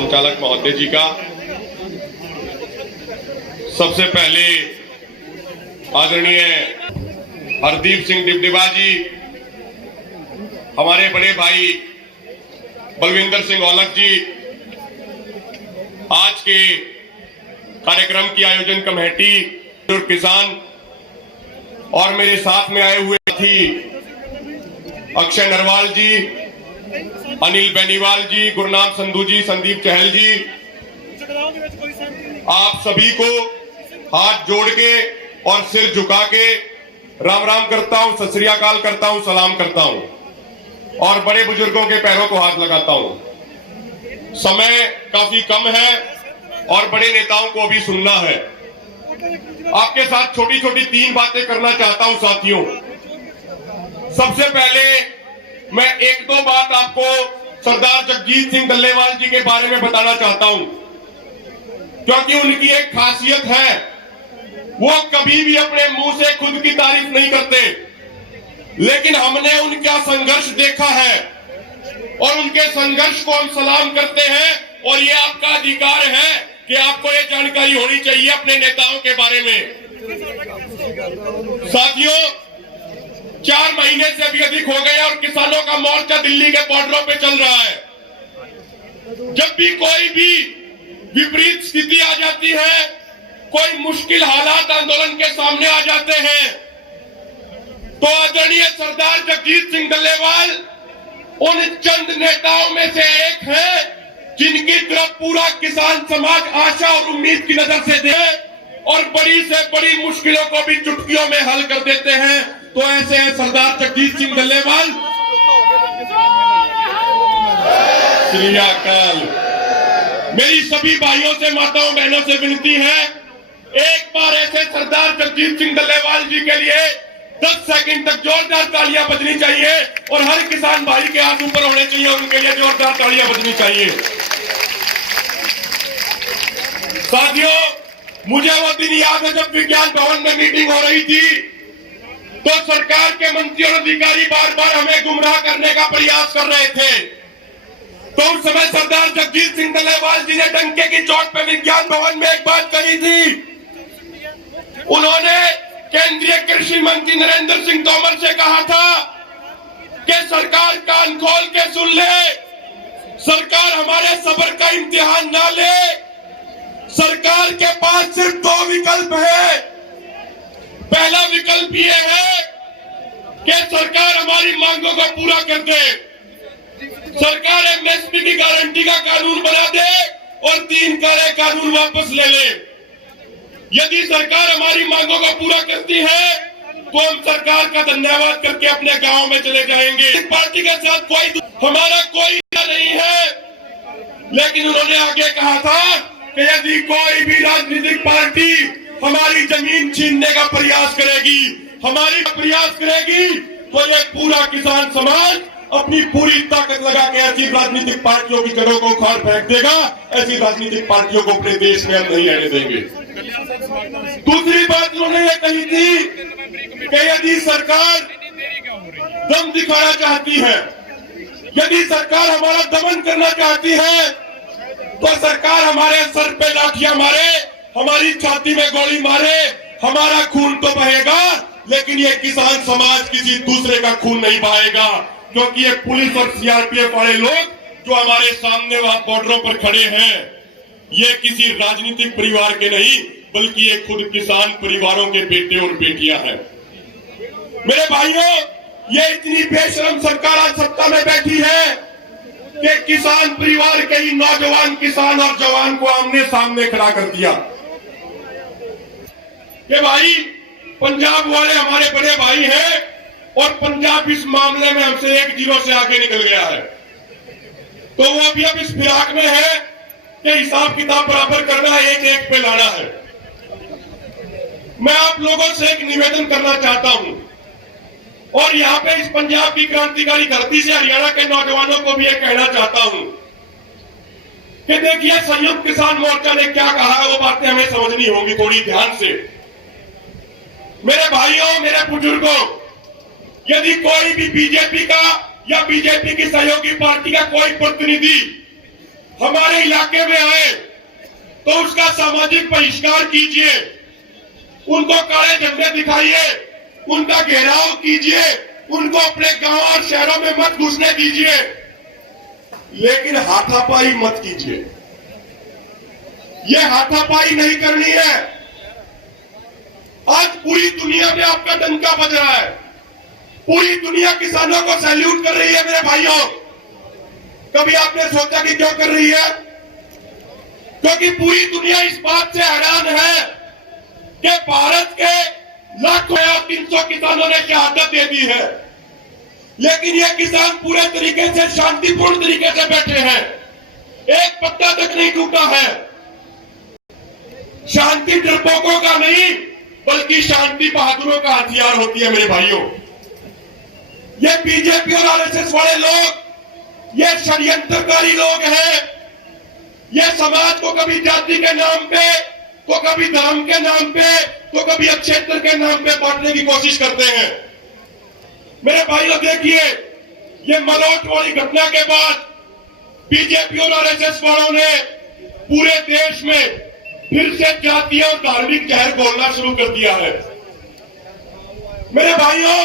संचालक महोदय जी का। सबसे पहले आदरणीय हरदीप सिंह डिबडिबा जी, हमारे बड़े भाई बलविंदर सिंह औलख जी, आज के कार्यक्रम की आयोजन कमेटी और किसान और मेरे साथ में आए हुए साथी अक्षय नरवाल जी, अनिल बेनीवाल जी, गुरनाम संधू जी, संदीप चहल जी, आप सभी को हाथ जोड़ के और सिर झुका के राम राम करता हूं, सत श्री अकाल करता हूं, सलाम करता हूं और बड़े बुजुर्गों के पैरों को हाथ लगाता हूं। समय काफी कम है और बड़े नेताओं को भी सुनना है। आपके साथ छोटी छोटी 3 बातें करना चाहता हूं साथियों। सबसे पहले मैं 1-2 बात आपको सरदार जगजीत सिंह डल्लेवाल जी के बारे में बताना चाहता हूं, क्योंकि उनकी एक खासियत है, वो कभी भी अपने मुंह से खुद की तारीफ नहीं करते, लेकिन हमने उनका संघर्ष देखा है और उनके संघर्ष को हम सलाम करते हैं। और ये आपका अधिकार है कि आपको ये जानकारी होनी चाहिए अपने नेताओं के बारे में। साथियों, 4 महीने से भी अधिक हो गए और किसानों का मोर्चा दिल्ली के बॉर्डरों पे चल रहा है। जब भी कोई भी विपरीत स्थिति आ जाती है, कोई मुश्किल हालात आंदोलन के सामने आ जाते हैं, तो आदरणीय सरदार जगजीत सिंह डल्लेवाल उन चंद नेताओं में से एक है जिनकी तरफ पूरा किसान समाज आशा और उम्मीद की नजर से देखे और बड़ी से बड़ी मुश्किलों को भी चुटकियों में हल कर देते हैं। तो ऐसे हैं सरदार जगजीत सिंह डल्लेवाल। श्री अकाल। मेरी सभी भाइयों से, माताओं बहनों से विनती है, एक बार ऐसे सरदार जगजीत सिंह डल्लेवाल जी के लिए 10 सेकंड तक जोरदार तालियां बजनी चाहिए और हर किसान भाई के हाथ ऊपर होने चाहिए, उनके लिए जोरदार तालियां बजनी चाहिए। साथियों, मुझे वो दिन याद है जब विज्ञान भवन में मीटिंग हो रही थी, तो सरकार के मंत्री और अधिकारी बार बार हमें गुमराह करने का प्रयास कर रहे थे। तो उस समय सरदार जगजीत सिंह डल्लेवाल जी ने डंके की चोट पे विज्ञान भवन में एक बात कही थी। उन्होंने केंद्रीय कृषि मंत्री नरेंद्र सिंह तोमर से कहा था कि सरकार कान खोल के सुन ले, सरकार हमारे सब्र का इम्तिहान ना ले, सरकार के पास सिर्फ 2 विकल्प है। पहला विकल्प ये है कि सरकार हमारी मांगों को पूरा कर दे, सरकार एमएसपी की गारंटी का कानून बना दे और 3 काले कानून वापस ले ले। यदि सरकार हमारी मांगों को पूरा करती है तो हम सरकार का धन्यवाद करके अपने गांव में चले जाएंगे। इस पार्टी के साथ हमारा कोई नहीं है, लेकिन उन्होंने आगे कहा था कि यदि कोई भी राजनीतिक पार्टी हमारी जमीन छीनने का प्रयास करेगी, हमारी प्रयास करेगी, तो ये पूरा किसान समाज अपनी पूरी ताकत लगा के ऐसी राजनीतिक पार्टियों की जड़ों को उखाड़ फेंक देगा। ऐसी राजनीतिक पार्टियों को अपने देश में हम नहीं रहने देंगे। दूसरी बात उन्होंने ये कही थी कि यदि सरकार दम दिखाना चाहती है, यदि सरकार हमारा दमन करना चाहती है, तो सरकार हमारे सर पे लाठियां मारे, हमारी छाती में गोली मारे, हमारा खून तो बहेगा, लेकिन ये किसान समाज किसी दूसरे का खून नहीं बहाएगा, क्योंकि ये पुलिस और सीआरपीएफ वाले लोग जो हमारे सामने वहां बॉर्डरों पर खड़े हैं, ये किसी राजनीतिक परिवार के नहीं, बल्कि ये खुद किसान परिवारों के बेटे और बेटियां हैं। मेरे भाइयों, ये इतनी बेशरम सरकार आज सत्ता में बैठी है कि किसान परिवार के ही नौजवान किसान और जवान को आमने सामने खड़ा कर दिया कि भाई पंजाब वाले हमारे बड़े भाई हैं और पंजाब इस मामले में हमसे 1-0 से आगे निकल गया है। तो वो अभी अब इस फिराक में है कि हिसाब किताब बराबर करना है, 1-1 पे लाना है। मैं आप लोगों से एक निवेदन करना चाहता हूं और यहां पे इस पंजाब की क्रांतिकारी धरती से हरियाणा के नौजवानों को भी ये कहना चाहता हूं कि देखिए, संयुक्त किसान मोर्चा ने क्या कहा है, वो बातें हमें समझनी होंगी थोड़ी ध्यान से। मेरे भाइयों, मेरे बुजुर्गों, यदि कोई भी बीजेपी का या बीजेपी की सहयोगी पार्टी का कोई प्रतिनिधि हमारे इलाके में आए तो उसका सामाजिक बहिष्कार कीजिए, उनको काले झंडे दिखाइए, उनका घेराव कीजिए, उनको अपने गांव और शहरों में मत घुसने दीजिए, लेकिन हाथापाई मत कीजिए। यह हाथापाई नहीं करनी है। आज पूरी दुनिया में आपका डंका बज रहा है, पूरी दुनिया किसानों को सैल्यूट कर रही है मेरे भाइयों। कभी आपने सोचा कि क्यों कर रही है? क्योंकि पूरी दुनिया इस बात से हैरान है कि भारत के लाखों या 300 किसानों ने शहादत दे दी है, लेकिन ये किसान पूरे तरीके से शांतिपूर्ण तरीके से बैठे हैं, एक पत्ता तक नहीं टूटा है। शांति डरपोकों का नहीं, बल्कि शांति बहादुरों का हथियार होती है मेरे भाइयों। ये बीजेपी और आरएसएस वाले लोग, ये षड्यंत्रकारी लोग हैं। ये समाज को कभी जाति के नाम पे, तो कभी धर्म के नाम पे, तो कभी क्षेत्र के नाम पे बांटने की कोशिश करते हैं। मेरे भाइयों देखिए, ये मलोट वाली घटना के बाद बीजेपी और आरएसएस वालों ने पूरे देश में फिर से जातीय और धार्मिक जहर घोलना शुरू कर दिया है। मेरे भाइयों,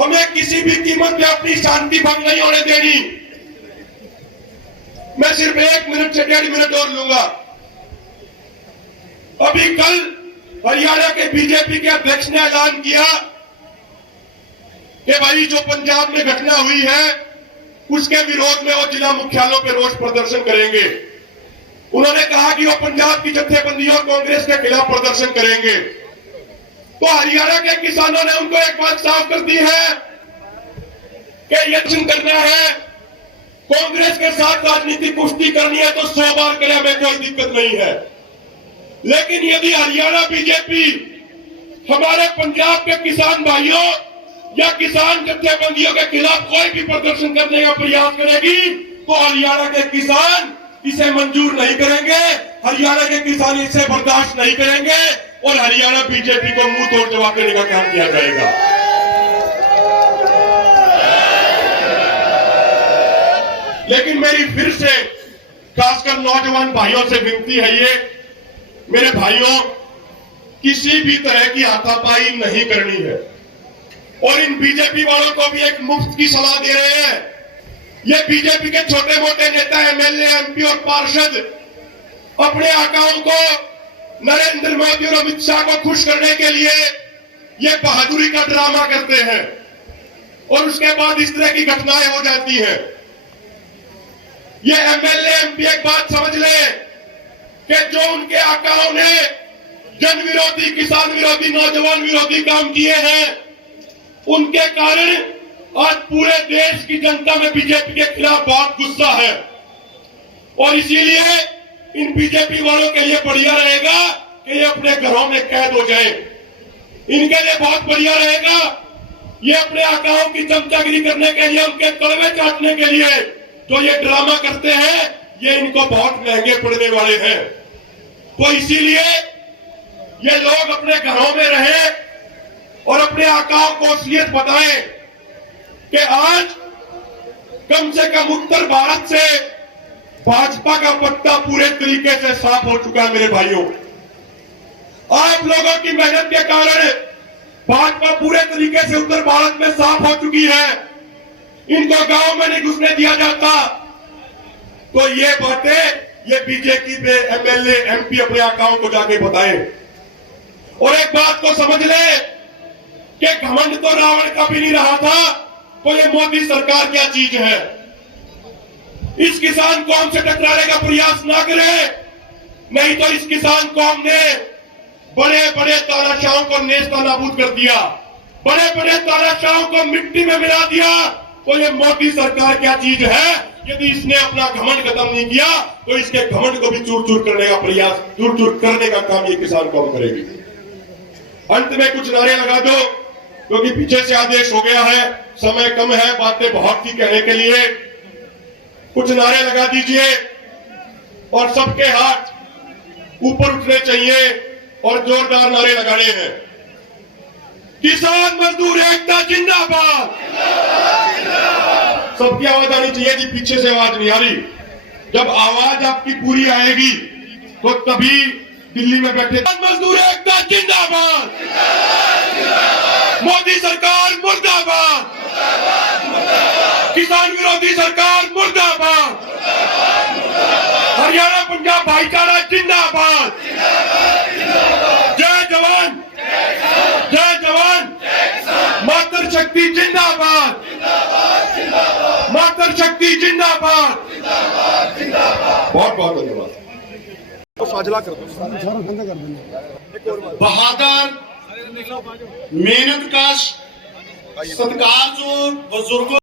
हमें किसी भी कीमत पे अपनी शांति भंग नहीं होने देनी। मैं सिर्फ 1 मिनट से 1.5 मिनट और लूंगा। अभी कल हरियाणा के बीजेपी के अध्यक्ष ने ऐलान किया कि भाई जो पंजाब में घटना हुई है उसके विरोध में वो जिला मुख्यालयों पर रोष प्रदर्शन करेंगे। उन्होंने कहा कि वो पंजाब की जत्थेबंदी और कांग्रेस के खिलाफ प्रदर्शन करेंगे। तो हरियाणा के किसानों ने उनको एक बात साफ कर दी है कि यत्न करना है, कांग्रेस के साथ राजनीतिक कुश्ती करनी है तो 100 बार करें, हमें कोई दिक्कत नहीं है। लेकिन यदि हरियाणा बीजेपी हमारे पंजाब के किसान भाइयों या किसान जत्थेबंदियों के खिलाफ कोई भी प्रदर्शन करने का प्रयास करेगी तो हरियाणा के किसान इसे मंजूर नहीं करेंगे, हरियाणा के किसान इसे बर्दाश्त नहीं करेंगे और हरियाणा बीजेपी को मुंह तोड़ जवाब देने का काम किया जाएगा। लेकिन मेरी फिर से खासकर नौजवान भाइयों से विनती है, ये मेरे भाइयों, किसी भी तरह की हाथापाई नहीं करनी है। और इन बीजेपी वालों को भी एक मुफ्त की सलाह दे रहे हैं। ये बीजेपी के छोटे मोटे नेता, एमएलए, एमपी और पार्षद अपने आकाओं को, नरेंद्र मोदी और अमित शाह को खुश करने के लिए ये बहादुरी का ड्रामा करते हैं और उसके बाद इस तरह की घटनाएं हो जाती हैं। ये एमएलए, एमपी एक बात समझ ले कि जो उनके आकाओं ने जन विरोधी, किसान विरोधी, नौजवान विरोधी काम किए हैं, उनके कारण आज पूरे देश की जनता में बीजेपी के खिलाफ बहुत गुस्सा है। और इसीलिए इन बीजेपी वालों के लिए बढ़िया रहेगा कि ये अपने घरों में कैद हो जाए। इनके लिए बहुत बढ़िया रहेगा ये अपने आकाओं की चमचागिरी करने के लिए, उनके कड़वे चाटने के लिए जो ये ड्रामा करते हैं, ये इनको बहुत महंगे पड़ने वाले हैं। तो इसीलिए ये लोग अपने घरों में रहें और अपने आकाओं को असलियत बताएं कि आज कम से कम उत्तर भारत से भाजपा का पत्ता पूरे तरीके से साफ हो चुका है। मेरे भाइयों, आप लोगों की मेहनत के कारण भाजपा पूरे तरीके से उत्तर भारत में साफ हो चुकी है। इनको गांव में नहीं घुसने दिया जाता। तो ये बातें ये बीजेपी पे एमएलए, एमपी अपने आकाओं को जाके बताएं। और एक बात को समझ ले कि घमंड तो रावण का भी नहीं रहा था, तो ये मोदी सरकार क्या चीज है। इस किसान कौम से टकराने का प्रयास ना करे, नहीं तो इस किसान कौम ने बड़े बड़े तानाशाहों को नेस्ता नाबूद कर दिया, बड़े बड़े तानाशाहों को मिट्टी में मिला दिया। तो ये मोदी सरकार क्या चीज है। यदि इसने अपना घमंड खत्म नहीं किया तो इसके घमंड को भी चूर चूर करने का प्रयास, चूर चूर करने का काम ये किसान कौम करेगी। अंत में कुछ नारे लगा दो, क्योंकि पीछे से आदेश हो गया है, समय कम है, बातें बहुत थी कहने के लिए। कुछ नारे लगा दीजिए और सबके हाथ ऊपर उठने चाहिए और जोरदार नारे लगाने हैं। किसान मजदूर एकता जिंदाबाद। सबकी आवाज आनी चाहिए जी, पीछे से आवाज नहीं आ रही। जब आवाज आपकी पूरी आएगी तो तभी दिल्ली में बैठे मजदूर एकता जिंदाबाद, मोदी सरकार मुर्दाबाद, किसान विरोधी सरकार मुर्दाबाद, हरियाणा पंजाब भाईचारा जिंदाबाद। जय जवान, जय जवान, मातृ शक्ति जिंदाबाद, मातृ शक्ति जिंदाबाद। बहुत बहुत धन्यवाद। साझला कर बहादुर मेहनत का सत्कार जो बुजुर्गों